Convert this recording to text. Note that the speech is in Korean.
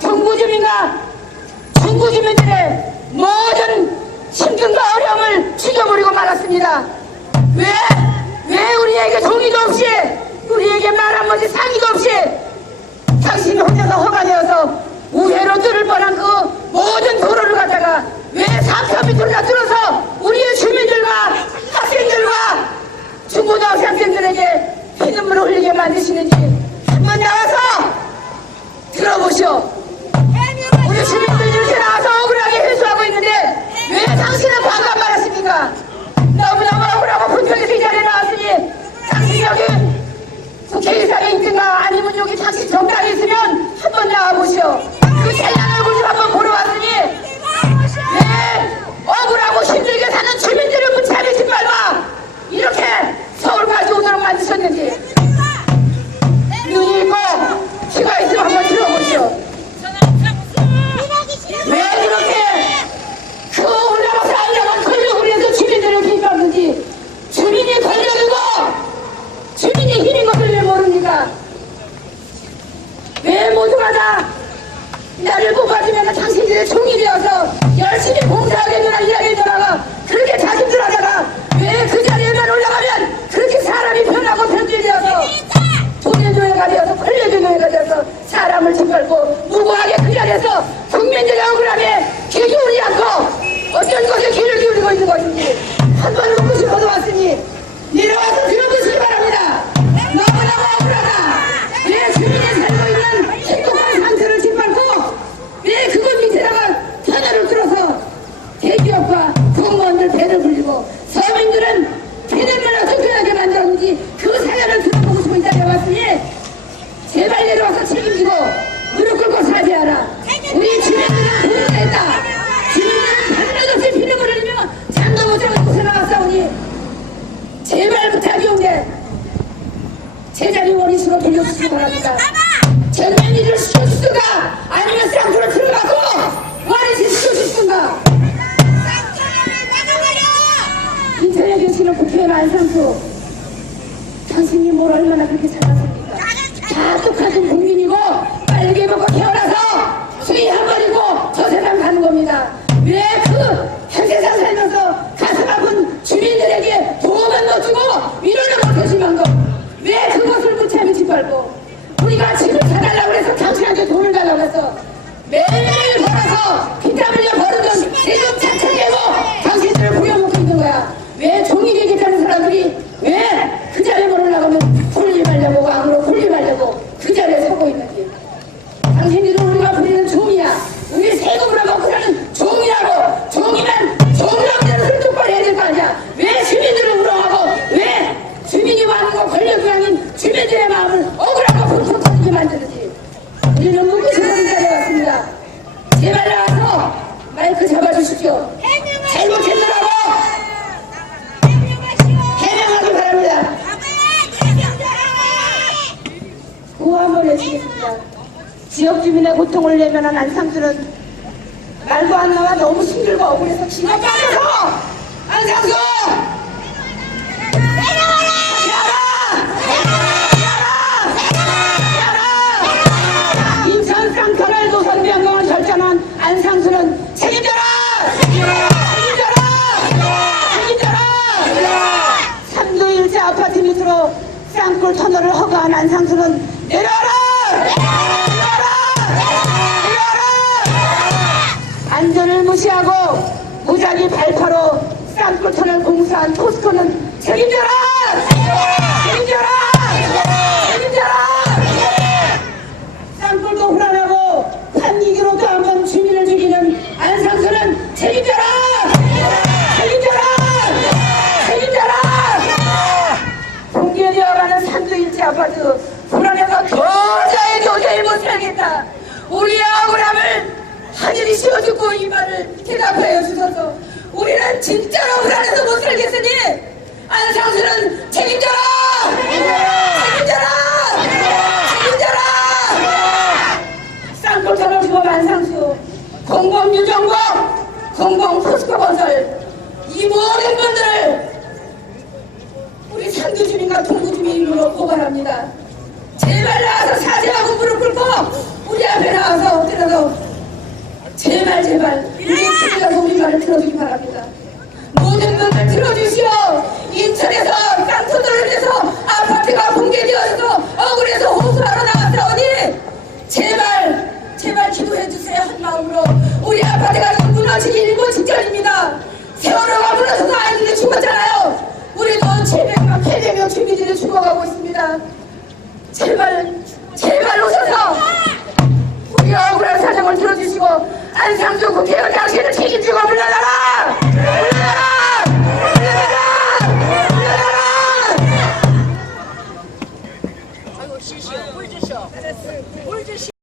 정부 주민과 중구 주민들의 모든 힘듦과 어려움을 죽여버리고 말았습니다. 왜? 왜 우리에게 동의도 없이 우리에게 말 한마디 상의도 없이 당신이 혼자서 허가되어서 우회로 뚫을 뻔한 그 모든 도로를 갖다가 왜 삼편이 둘러들어서 노예가 되어서 권력의 노예가 되어서 사람을 짓밟고 무고하게 그 자리에서 국민들의 억울함에 귀 기울이지 않고 어떤 것에 귀를 기울이고 있는 것인지 와서 책임지고 무릎 꿇고 사죄하라. 우리 주민들은 분노했다. 주민들은 밤낮없이 피눈물 흘리며 잠도 못 자고 곳에 나왔사오니 제발 부탁이온데 제자리 원위수로 돌려주시기 바랍니다. 전면 일을 시켜주든가 아니면 쌍프로 들어가고 원위수 시켜주든가 인천에 계시는 국회의원 안상수. 당신이 뭘 얼마나 그렇게 잘났습니 똑같은 국민이고 빨개 먹고 태어나서 수위 한 번이고 저 세상 가는 겁니다. 왜 그한 세상 살면서 가슴 아픈 주민들에게 도움은 못 주고 위로는 못 해주는 것왜 그것을 무참히 짓밟고? 우리가 집을 사달라고 해서 당신한테 돈을 달라고 해서 매일매일 벌어서 피땀 흘려 벌어둔 세금 차차 내고 당신들을 부려먹고 있는 거야. 왜 종이 되겠다는 사람들이 우리는 묻고 싶은 자리에 왔습니다. 제발 나와서 마이크 잡아주십시오. 잘못했더라고 해명하기 바랍니다. 구호 한번 해주겠습니다. 지역 주민의 고통을 내면한 안상수는 말도 안 나와 너무 힘들고 억울해서 기가 빠져서 안상수는 책임져라! 책임져라! 책임져라! 삼도일제 아파트 밑으로 쌍골 터널을 허가한 안상수는 내려와라! 내려와라! 내려와라! 안전을 무시하고 무작위 발파로 쌍골 터널 공사한 포스코는 책임져라! 책임져라! 책임져라! 책임져라! 책임져라! 붕괴되어가는 산도일지 아파트 불안해서 도저히 도저히 못 살겠다. 우리의 억울함을 하늘이 씌워주고 이 말을 대답하여 주셔서. 우리는 진짜로 불안해서 못 살겠으니 안상수는 책임져라! 책임져라! 책임져라! 쌍골터널 주범 안상수. 공공유정국 공공 포스코 건설 이 모든 분들을 우리 상주 주민과 동구 주민이 물었고 바랍니다. 제발 나와서 사죄하고 무릎 꿇고 우리 앞에 나와서 어디라도 제발 제발 우리 집에 가서 우리 말을 들어주기 바랍니다. 모든 분들 들어주시오. 인천에서 700명, 800명 주민들이 죽어가고 있습니다. 제발, 제발 오셔서 우리 억울한 사정을 들어주시고 안상조 국회의원 당신을 책임지고 불러라!